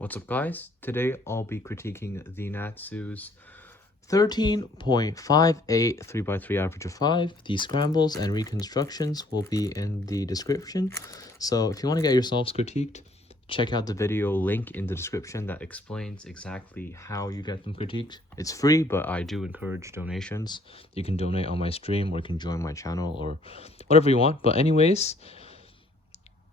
What's up, guys? Today I'll be critiquing TheNatzu's 13.58 3x3 average of 5. The scrambles and reconstructions will be in the description. So if you want to get yourselves critiqued, check out the video link in the description that explains exactly how you get them critiqued. It's free, but I do encourage donations. You can donate on my stream, or you can join my channel, or whatever you want. But anyways,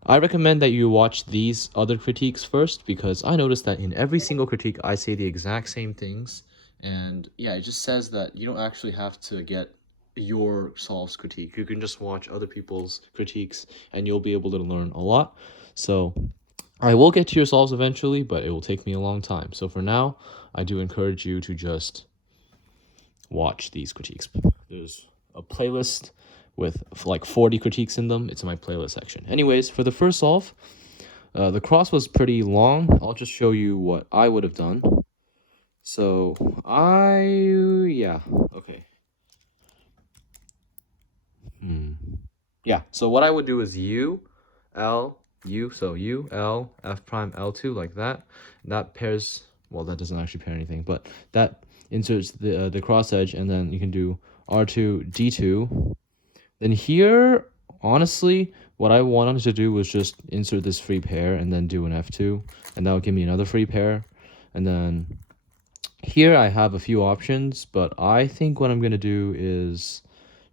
I recommend that you watch these other critiques first, because I noticed that in every single critique I say the exact same things, and yeah, it just says that you don't actually have to get yourselves critique. You can just watch other people's critiques and you'll be able to learn a lot. So I will get to yourselves eventually, but it will take me a long time. So for now, I do encourage you to just watch these critiques. There's a playlist with like 40 critiques in them. It's in my playlist section. Anyways, for the first solve, the cross was pretty long. I'll just show you what I would have done. So okay. Yeah, so what I would do is U, L, U, so U, L, F prime, L2, like that. That pairs, well, that doesn't actually pair anything, but that inserts the cross edge, and then you can do R2, D2. Then here, honestly, what I wanted to do was just insert this free pair and then do an F2, and that would give me another free pair. And then here I have a few options, but I think what I'm going to do is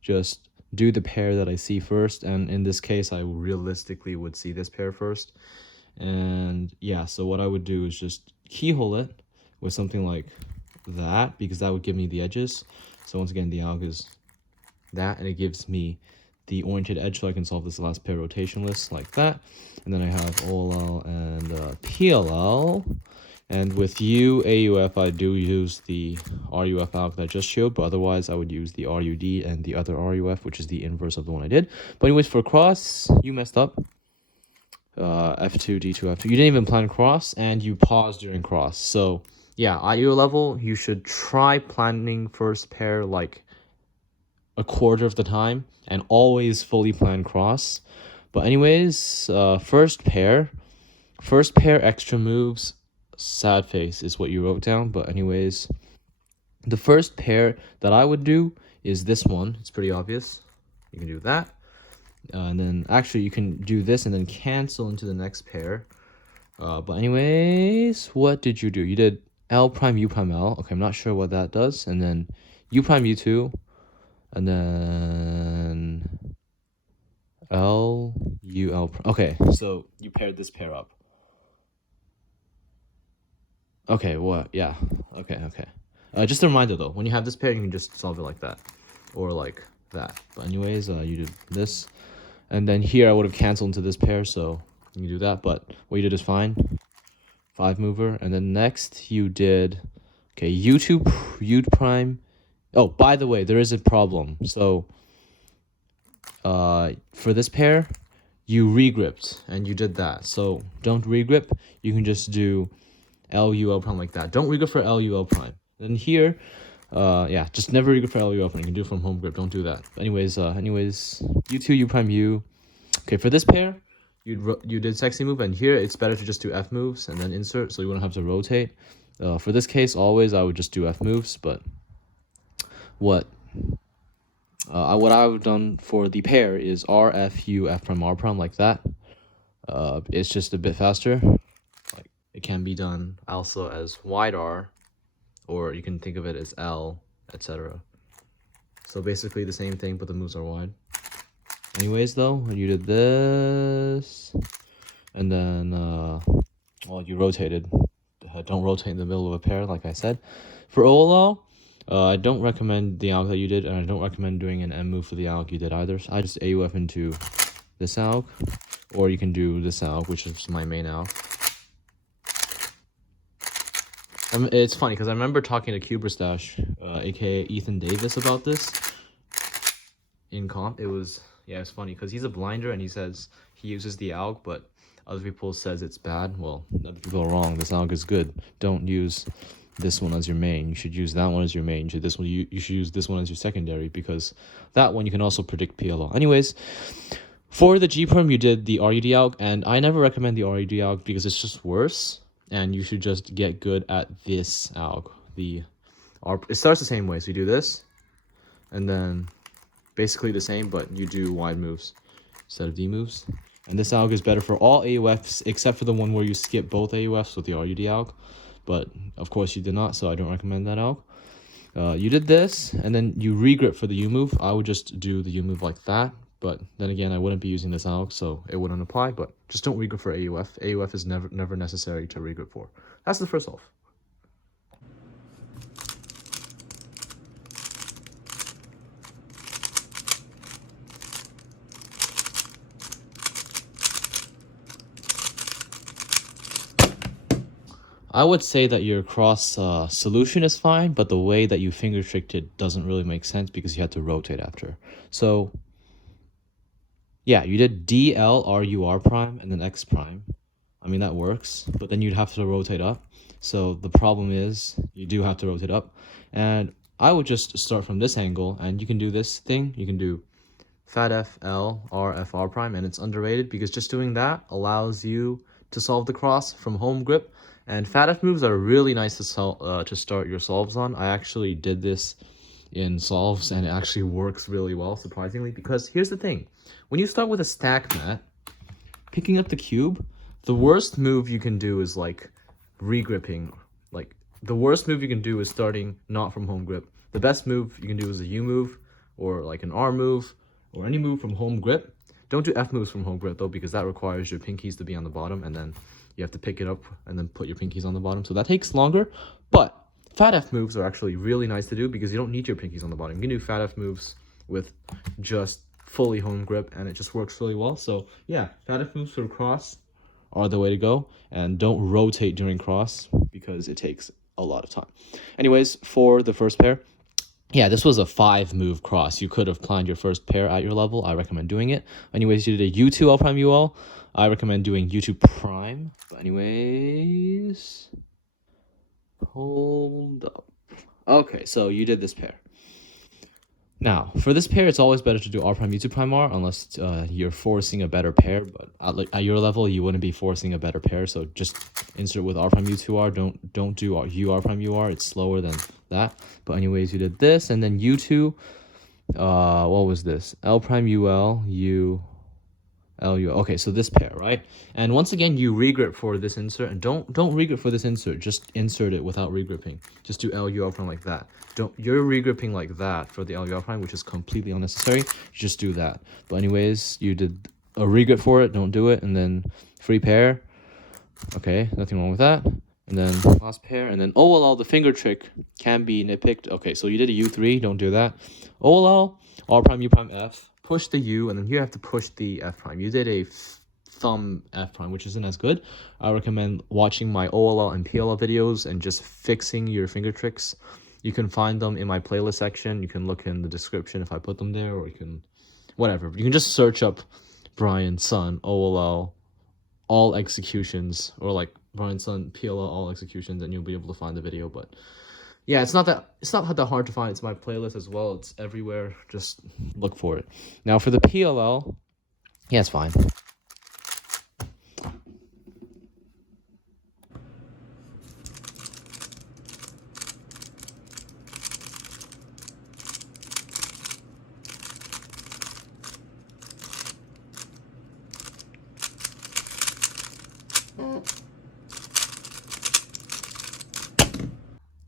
just do the pair that I see first, and in this case I realistically would see this pair first. And yeah, so what I would do is just keyhole it with something like that, because that would give me the edges. So once again, the alg is that, and it gives me the oriented edge, so I can solve this last pair rotationless like that. And then I have OLL and PLL. And with U, AUF, I do use the RUF alg that I just showed, but otherwise I would use the RUD and the other RUF, which is the inverse of the one I did. But anyways, for cross, you messed up. F2, D2, F2. You didn't even plan cross, and you paused during cross. So yeah, at your level, you should try planning first pair like a quarter of the time, and always fully plan cross. But anyways, first pair extra moves, sad face is what you wrote down. But anyways, the first pair that I would do is this one. It's pretty obvious. You can do that, and then actually you can do this and then cancel into the next pair. But anyways, what did you do? You did L prime U prime L. Okay, I'm not sure what that does. And then U prime U2, and then L U L prime. Okay, so you paired this pair up. Okay, what? Yeah. Okay. Just a reminder though, when you have this pair, you can just solve it like that, or like that. But anyways, you did this, and then here I would have canceled into this pair, so you can do that. But what you did is fine. 5 mover, and then next you did, okay, U2 U prime. Oh, by the way, there is a problem. So, for this pair, you regripped, and you did that. So don't regrip. You can just do LUL prime like that. Don't regrip for LUL prime. Then here, yeah, just never regrip for LUL prime. You can do it from home grip. Don't do that. Anyways, U2 U prime U. Okay, for this pair, you did sexy move, and here it's better to just do F moves and then insert, so you wouldn't have to rotate. For this case, always I would just do F moves, but what I would have done for the pair is R F U F prime R prime like that. It's just a bit faster. Like, it can be done also as wide R, or you can think of it as L, etc. So basically the same thing, but the moves are wide. Anyways, though, you did this, and then well, you rotated. Don't rotate in the middle of a pair, like I said. For OLO, I don't recommend the alg that you did, and I don't recommend doing an M move for the alg you did either. So I just AUF into this alg, or you can do this alg, which is my main alg. It's funny because I remember talking to Cuberstash, aka Ethan Davis, about this in comp. It's funny because he's a blinder and he says he uses the alg, but other people says it's bad. Well, other people are wrong. This alg is good. Don't use this one as your main. You should use that one as your main. You should use this one as your secondary, because that one you can also predict PLO. Anyways, for the G-perm, you did the RUD alg, and I never recommend the RUD alg because it's just worse. and you should just get good at this alg. It starts the same way. So you do this, and then basically the same, but you do wide moves instead of D moves. And this alg is better for all AUFs except for the one where you skip both AUFs with the RUD alg. But of course you did not, so I don't recommend that alg. You did this, and then you regrip for the U move. I would just do the U move like that, but then again, I wouldn't be using this alg, so it wouldn't apply. But just don't regrip for AUF. AUF is never necessary to regrip for. That's the first solve. I would say that your cross solution is fine, but the way that you finger tricked it doesn't really make sense because you had to rotate after. So yeah, you did D, L, R, U, R prime, and then X prime. I mean, that works, but then you'd have to rotate up. So the problem is you do have to rotate up. And I would just start from this angle, and you can do this thing. You can do fat F, L, R, F, R prime, and it's underrated because just doing that allows you to solve the cross from home grip. And fat F moves are really nice to start your solves on. I actually did this in solves, and it actually works really well, surprisingly, because here's the thing. When you start with a stack mat, picking up the cube, the worst move you can do is like regripping. Like the worst move you can do is starting not from home grip. The best move you can do is a U move or like an R move or any move from home grip. Don't do F moves from home grip though, because that requires your pinkies to be on the bottom, and then you have to pick it up and then put your pinkies on the bottom. So that takes longer, but fat F moves are actually really nice to do because you don't need your pinkies on the bottom. You can do fat F moves with just fully home grip, and it just works really well. So yeah, fat F moves for cross are the way to go, and don't rotate during cross because it takes a lot of time. Anyways, for the first pair, yeah, this was a 5-move cross. You could have planned your first pair at your level. I recommend doing it. Anyways, you did a U2 L prime UL. I recommend doing U2 prime. But anyways, hold up. Okay, so you did this pair. Now, for this pair, it's always better to do R prime U2 prime R unless you're forcing a better pair. But at your level, you wouldn't be forcing a better pair. So just insert with R prime U2R. Don't do U R prime UR. It's slower than that. But anyways, you did this, and then U2. What was this? L prime UL U. LU. Okay, so this pair, right? And once again, you regrip for this insert, and don't regrip for this insert. Just insert it without regripping. Just do LU prime like that. You're regripping like that for the LU prime, which is completely unnecessary. Just do that. But anyways, you did a regrip for it. Don't do it. And then free pair. Okay, nothing wrong with that. And then last pair, and then OLL, the finger trick can be nitpicked. Okay, so you did a U3. Don't do that. OLL, R prime, U prime, F. Push the U, and then you have to push the F prime. You did a thumb F prime, which isn't as good. I recommend watching my OLL and PLL videos and just fixing your finger tricks. You can find them in my playlist section. You can look in the description if I put them there, or you can, whatever. You can just search up Brian Sun OLL all executions, or like Brian Sun PLL all executions, and you'll be able to find the video. But yeah, it's not that hard to find. It's my playlist as well. It's everywhere. Just look for it. Now for the PLL, yeah, it's fine.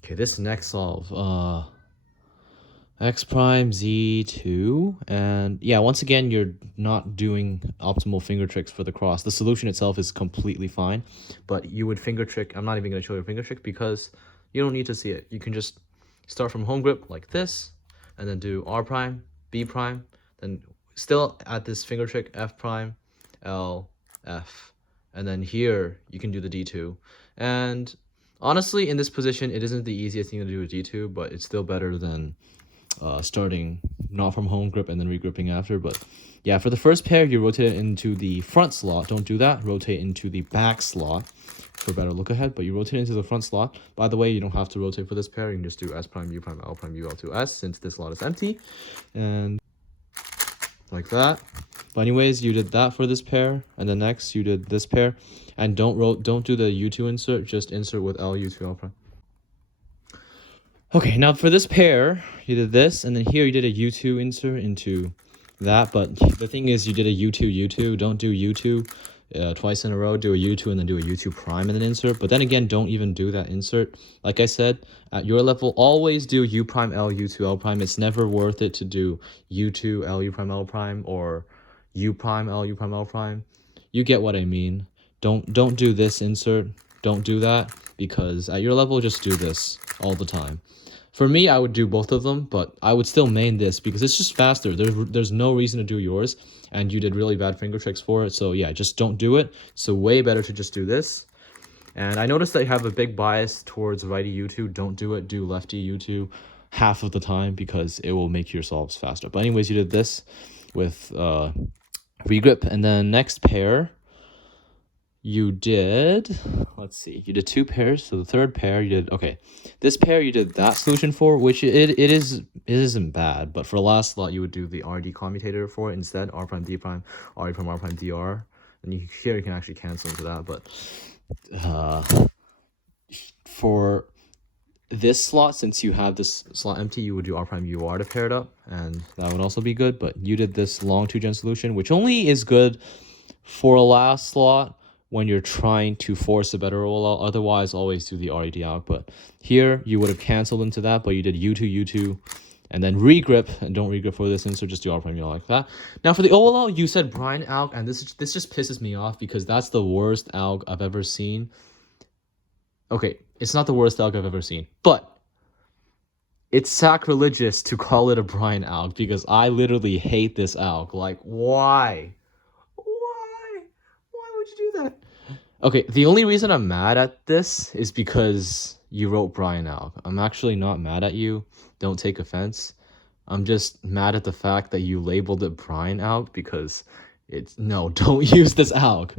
Okay, this next solve, X prime Z2, and yeah, once again, you're not doing optimal finger tricks for the cross. The solution itself is completely fine, but you would finger trick. I'm not even going to show you a finger trick because you don't need to see it. You can just start from home grip like this, and then do R prime, B prime, then still at this finger trick, F prime, L, F, and then here you can do the D2. And honestly, in this position, it isn't the easiest thing to do with D2, but it's still better than starting not from home grip and then regripping after. But yeah, for the first pair, you rotate it into the front slot. Don't do that. Rotate into the back slot for better look ahead, but you rotate into the front slot. By the way, you don't have to rotate for this pair. You can just do S prime, U prime, L prime, UL to S since this slot is empty. And like that. But anyways, you did that for this pair, and then next you did this pair, and don't do the U2 insert, just insert with LU2 L prime. Okay, now for this pair, you did this, and then here you did a U2 insert into that, but the thing is you did a U2 U2, don't do U2 twice in a row, do a U2 and then do a U2 prime and then insert, but then again, don't even do that insert. Like I said, at your level, always do U prime L, U2 L prime. It's never worth it to do U2 L, U prime L prime, or U prime L, U prime L prime. You get what I mean. Don't do this insert, don't do that, because at your level, just do this all the time. For me, I would do both of them, but I would still main this because it's just faster. There's no reason to do yours, and you did really bad finger tricks for it. So yeah, just don't do it. So way better to just do this. And I noticed that you have a big bias towards righty U2. Don't do it. Do lefty U2 half of the time because it will make your solves faster. But anyways, you did this with regrip, and then next pair you did, let's see, you did two pairs. So the third pair you did, okay, this pair you did that solution for, which it isn't bad, but for last slot you would do the RD commutator for it instead, R prime D prime, RD prime R prime DR, and here you can actually cancel into that. But for this slot, since you have this slot empty, you would do R prime UR to pair it up, and that would also be good. But you did this long 2-gen solution, which only is good for a last slot when you're trying to force a better rollout. Otherwise, always do the RED out. But here, you would have canceled into that, but you did U2, U2, and then regrip, and don't regrip for this insert, just do R prime like that. Now, for the OLL, you said Brian alg, and this just pisses me off because that's the worst alg I've ever seen. Okay, it's not the worst alg I've ever seen, but it's sacrilegious to call it a Brian alg because I literally hate this alg. Like, why? Why would you do that? Okay, the only reason I'm mad at this is because you wrote Brian alg. I'm actually not mad at you. Don't take offense. I'm just mad at the fact that you labeled it Brian alg because no, don't use this alg.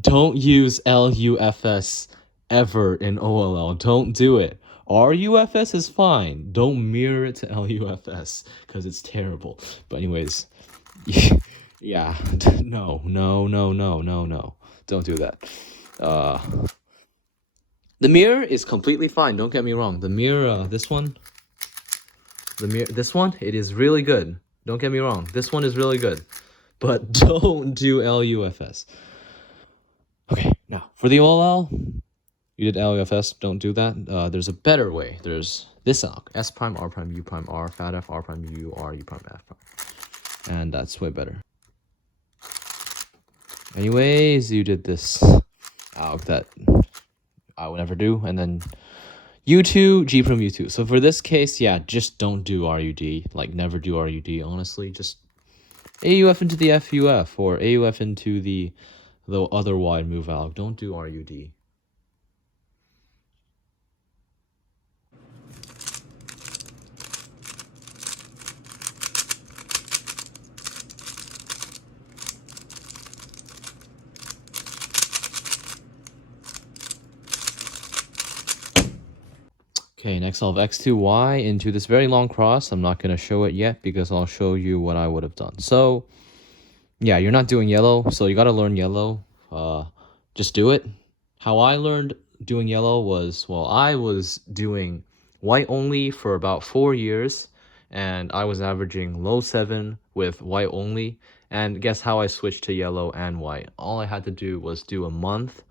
Don't use LUFS ever in OLL. Don't do it. RUFS is fine. Don't mirror it to LUFS because it's terrible. But anyways, yeah, no. Don't do that. The mirror is completely fine. Don't get me wrong. The mirror, this one, it is really good. Don't get me wrong. This one is really good. But don't do LUFS. Okay, now for the OLL, you did LUFS. Don't do that. There's a better way. There's this alg. S prime, R prime, U prime, R, fat F, R prime, U, R, U prime, F prime. And that's way better. Anyways, you did this alg that I would never do. And then U2, G-perm U2. So for this case, yeah, just don't do RUD. Like, never do RUD, honestly. Just AUF into the FUF or AUF into the other wide move alg. Don't do RUD. Okay, next I'll have x2y into this very long cross. I'm not going to show it yet because I'll show you what I would have done. So, yeah, you're not doing yellow, so you got to learn yellow. Just do it. How I learned doing yellow was, well, I was doing white only for about 4 years, and I was averaging low 7 with white only. And guess how I switched to yellow and white? All I had to do was do a month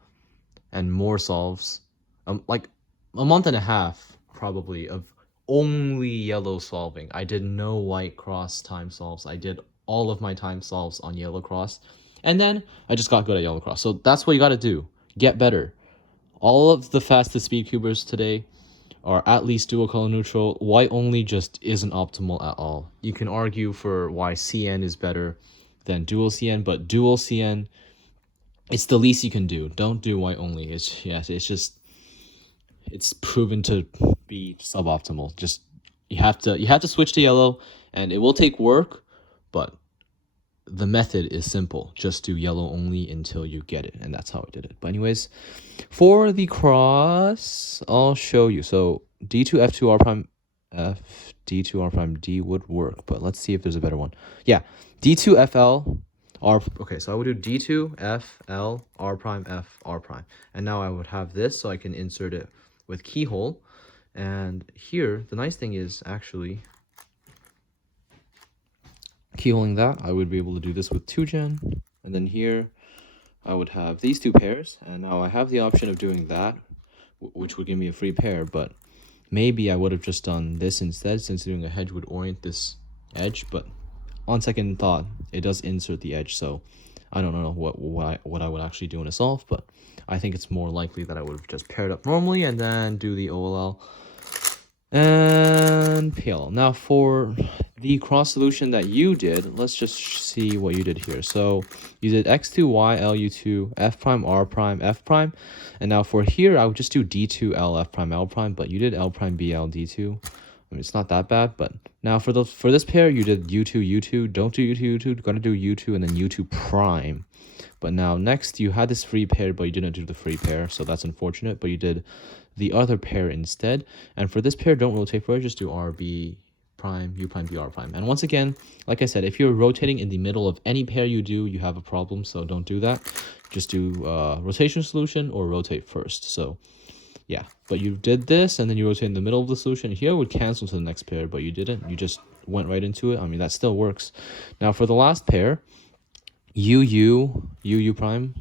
and more solves. Like a month and a half probably of only yellow solving. I did no white cross time solves. I did all of my time solves on yellow cross, and then I just got good at yellow cross. So that's what you got to do. Get better. All of the fastest speed cubers today are at least dual color neutral. White only just isn't optimal at all. You can argue for why CN is better than dual CN, but dual CN, it's the least you can do. Don't do white only. It's proven to be suboptimal. Just you have to switch to yellow, and it will take work, but the method is simple. Just do yellow only until you get it, and that's how I did it. But anyways, for the cross, I'll show you. So D2 F2 R prime F D2 R prime D would work, but let's see if there's a better one. Yeah, D2 FL R. Okay, so I would do D2 F L R prime F R prime, and now I would have this, so I can insert it with keyhole. And here, the nice thing is actually keyholing that, I would be able to do this with 2gen, and then here I would have these two pairs, and now I have the option of doing that, which would give me a free pair, but maybe I would have just done this instead, since doing a hedge would orient this edge, but on second thought, it does insert the edge, so I don't know what I would actually do in a solve, but I think it's more likely that I would have just paired up normally and then do the OLL and PL. Now for the cross solution that you did, let's just see what you did here. So you did x2 y lu2 f prime r prime f prime, and now for here I would just do d2 l f prime l prime, but you did l prime bl d2. I mean, it's not that bad, but now for this pair you did u2 u2. Don't do u2 u2. Gotta do u2 and then u2 prime. But now next you had this free pair, but you didn't do the free pair, so that's unfortunate. But you did the other pair instead. And for this pair, don't rotate for it, just do RB prime, U prime, BR prime. And once again, like I said, if you're rotating in the middle of any pair you do, you have a problem, so don't do that. Just do rotation solution or rotate first. So yeah, but you did this and then you rotate in the middle of the solution. Here would cancel to the next pair, but you didn't. You just went right into it. I mean, that still works. Now for the last pair, UU prime.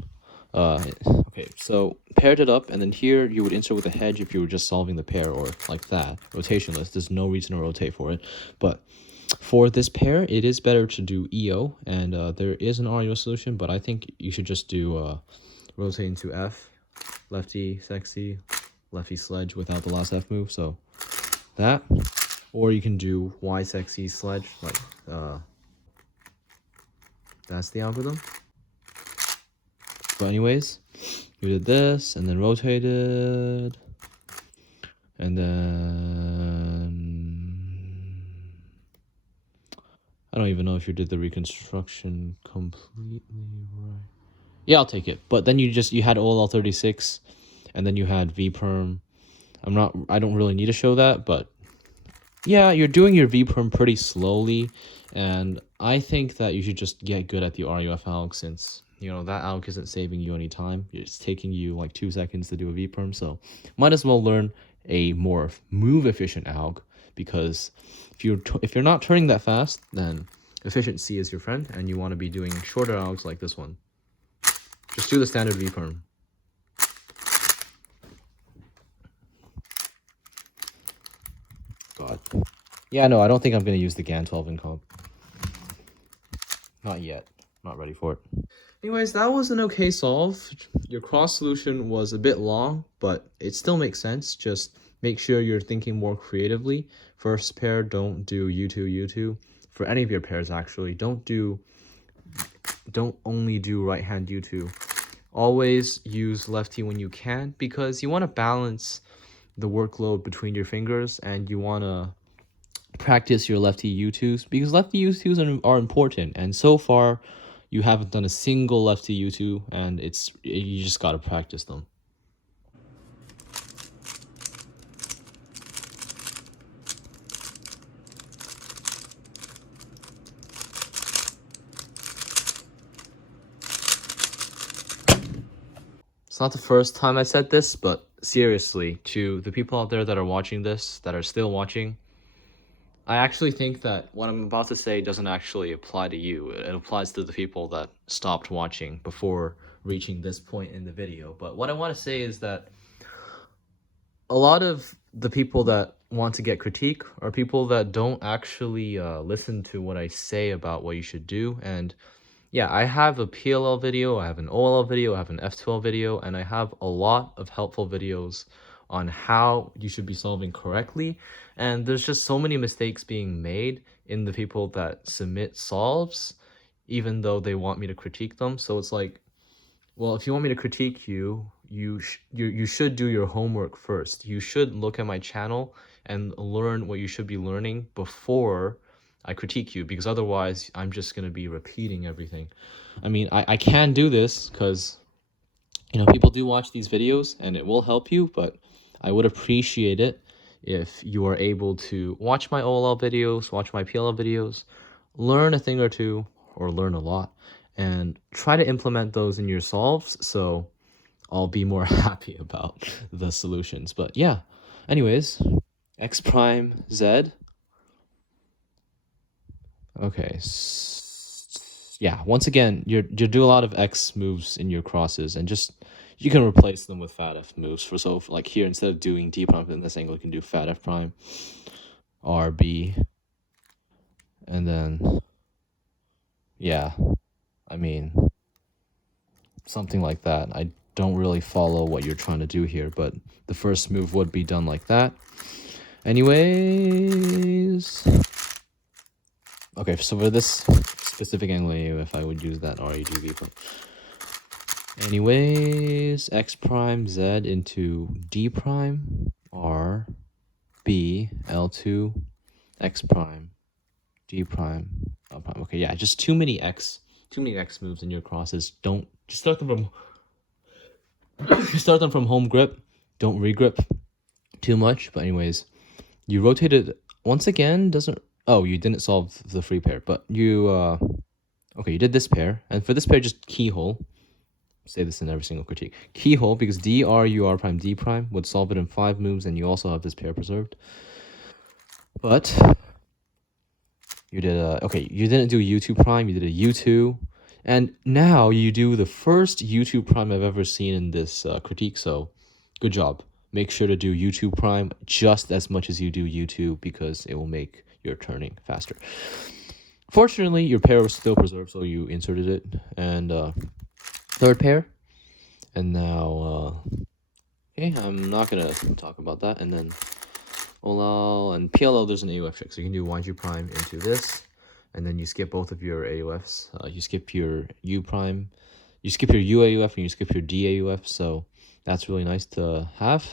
Okay, so paired it up, and then here you would insert with a hedge if you were just solving the pair, or like that, rotationless. There's no reason to rotate for it. But for this pair, it is better to do EO, and there is an RUO solution, but I think you should just do rotate into F, lefty sexy, lefty sledge without the last F move, so that. Or you can do Y sexy sledge, like that's the algorithm. But anyways, you did this and then rotated, and then I don't even know if you did the reconstruction completely right. Yeah, I'll take it. But then you had OLL 36, and then you had V-perm. I don't really need to show that, but yeah, you're doing your V-perm pretty slowly, and I think that you should just get good at the RUF alg, since you know that alg isn't saving you any time. It's taking you like 2 seconds to do a V-perm, so might as well learn a more move efficient alg, because if you're not turning that fast, then efficiency is your friend, and you want to be doing shorter algs like this one. Just do the standard V-perm. God. Yeah, no, I don't think I'm going to use the GAN 12 in comp. Not yet. Not ready for it. Anyways, that was an okay solve. Your cross solution was a bit long, but it still makes sense. Just make sure you're thinking more creatively. First pair, don't do U2, U2. For any of your pairs, actually, don't only do right hand U2. Always use lefty when you can, because you want to balance the workload between your fingers, and you want to practice your lefty U2s, because lefty U2s are important, and so far you haven't done a single lefty U2, and you just got to practice them. It's not the first time I said this, but seriously, to the people out there that are watching this, that are still watching, I actually think that what I'm about to say doesn't actually apply to you. It applies to the people that stopped watching before reaching this point in the video. But what I want to say is that a lot of the people that want to get critique are people that don't actually listen to what I say about what you should do. And yeah, I have a PLL video, I have an OLL video, I have an F12 video, and I have a lot of helpful videos on how you should be solving correctly. And there's just so many mistakes being made in the people that submit solves, even though they want me to critique them. So it's like, well, if you want me to critique you, you should do your homework first. You should look at my channel and learn what you should be learning before I critique you, because otherwise I'm just going to be repeating everything. I mean, I can do this because, you know, people do watch these videos and it will help you, but I would appreciate it if you are able to watch my OLL videos, watch my PLL videos, learn a thing or two, or learn a lot, and try to implement those in your solves, so I'll be more happy about the solutions. But yeah, anyways, x prime z. Okay, yeah, once again, you do a lot of x moves in your crosses, and just you can replace them with fat f moves. For like here, instead of doing d prime in this angle, you can do fat f prime, r b, and then yeah, I mean something like that. I don't really follow what you're trying to do here, but the first move would be done like that. Anyways, okay, so for this specific angle, if I would use that REGV, but anyways, x prime z into d prime r b l2 x prime d prime l prime. Okay, yeah, just too many x moves in your crosses. Don't just start them from home grip. Don't regrip too much. But anyways, you rotated once again. Doesn't Oh, you didn't solve the free pair, but you okay, you did this pair, and for this pair, just keyhole. Say this in every single critique. Keyhole, because d r u r prime d prime would solve it in 5 moves, and you also have this pair preserved. But you did okay, you didn't do u2 prime, you did a u2, and now you do the first u2 prime I've ever seen in this critique. So good job. Make sure to do u2 prime just as much as you do u2, because it will make your turning faster. Fortunately, your pair was still preserved, so you inserted it. And third pair, and now okay, I'm not gonna talk about that. And then OLL and PLL, there's an AUF trick, so you can do YG prime into this, and then you skip both of your AUFs. You skip your U prime, you skip your U AUF, and you skip your D AUF. So that's really nice to have.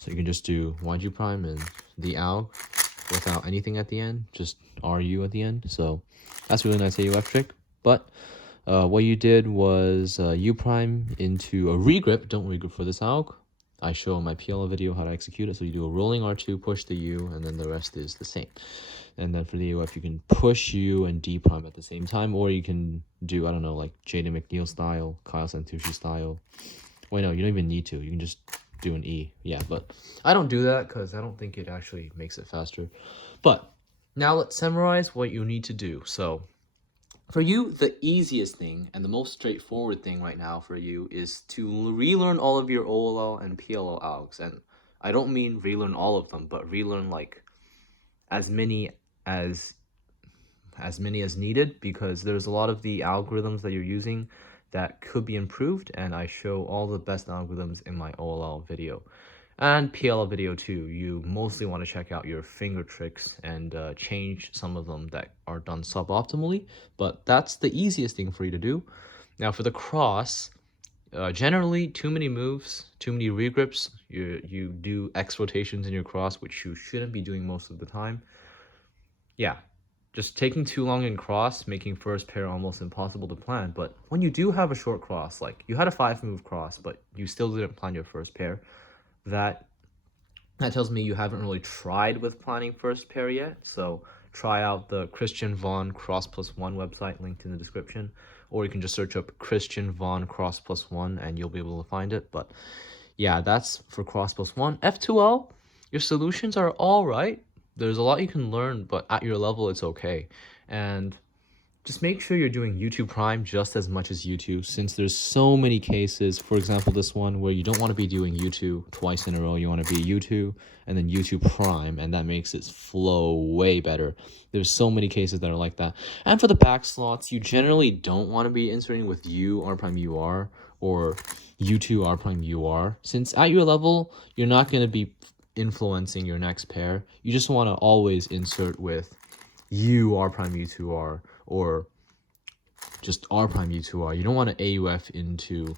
So you can just do YG prime and the AUG without anything at the end, just RU at the end. So that's a really nice AUF trick. But what you did was U prime into a regrip. Don't regrip for this AUG. I show in my PLL video how to execute it. So you do a rolling R2, push the U, and then the rest is the same. And then for the AUF, you can push U and D prime at the same time, or you can do, I don't know, like Jaden McNeil style, Kyle Santucci style. Wait, no, you don't even need to. You can just do an E. Yeah, but I don't do that because I don't think it actually makes it faster. But now let's summarize what you need to do. So for you, the easiest thing and the most straightforward thing right now for you is to relearn all of your OLL and PLL algs. And I don't mean relearn all of them, but relearn like as many as needed, because there's a lot of the algorithms that you're using that could be improved, and I show all the best algorithms in my OLL video. And PLL video too, you mostly want to check out your finger tricks and change some of them that are done suboptimally, but that's the easiest thing for you to do. Now for the cross, generally too many moves, too many regrips, you do X rotations in your cross, which you shouldn't be doing most of the time. Yeah, just taking too long in cross, making first pair almost impossible to plan. But when you do have a short cross, like you had a 5-move cross, but you still didn't plan your first pair, that tells me you haven't really tried with planning first pair yet. So try out the Christian Vaughn Cross Plus One website linked in the description, or you can just search up Christian Vaughn Cross Plus One and you'll be able to find it. But yeah, that's for Cross Plus One. F2L, your solutions are all right. There's a lot you can learn, but at your level, it's okay. And just make sure you're doing U2 prime just as much as U2, since there's so many cases, for example, this one, where you don't want to be doing U2 twice in a row. You want to be U2 and then U2 prime, and that makes it flow way better. There's so many cases that are like that. And for the back slots, you generally don't want to be inserting with U, R prime, UR, or U2, R prime, UR, since at your level, you're not going to be influencing your next pair. You just want to always insert with U, R prime, U2, R, or just R prime U2R. You don't want to AUF into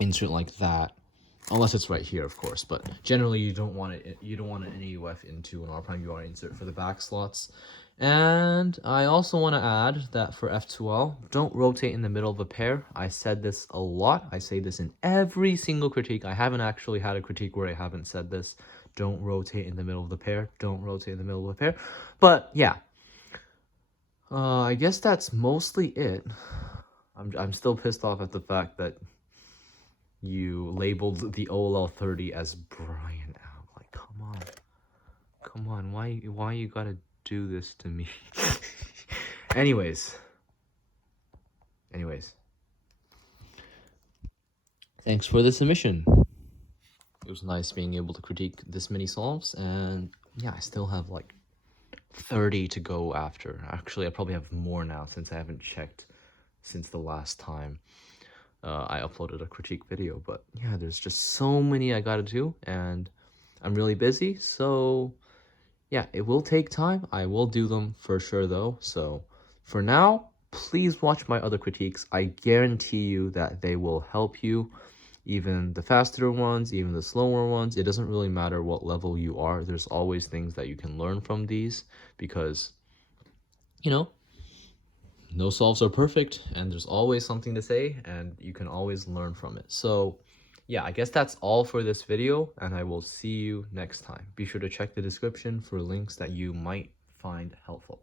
insert like that, unless it's right here, of course. But generally, you don't want an AUF into an R prime UR insert for the back slots. And I also want to add that for F2L, don't rotate in the middle of a pair. I said this a lot. I say this in every single critique. I haven't actually had a critique where I haven't said this. Don't rotate in the middle of the pair. Don't rotate in the middle of the pair. But yeah, I guess that's mostly it. I'm still pissed off at the fact that you labeled the OLL30 as Brian out. Like, come on, why you gotta do this to me? anyways, anyways, thanks for the submission. It was nice being able to critique this many solves, and yeah, I still have like 30 to go after. Actually, I probably have more now since I haven't checked since the last time I uploaded a critique video. But yeah, there's just so many I gotta do, and I'm really busy, so yeah, it will take time. I will do them for sure though. So for now, please watch my other critiques. I guarantee you that they will help you. Even the faster ones, even the slower ones, it doesn't really matter what level you are. There's always things that you can learn from these because, you know, no solves are perfect and there's always something to say and you can always learn from it. So yeah, I guess that's all for this video and I will see you next time. Be sure to check the description for links that you might find helpful.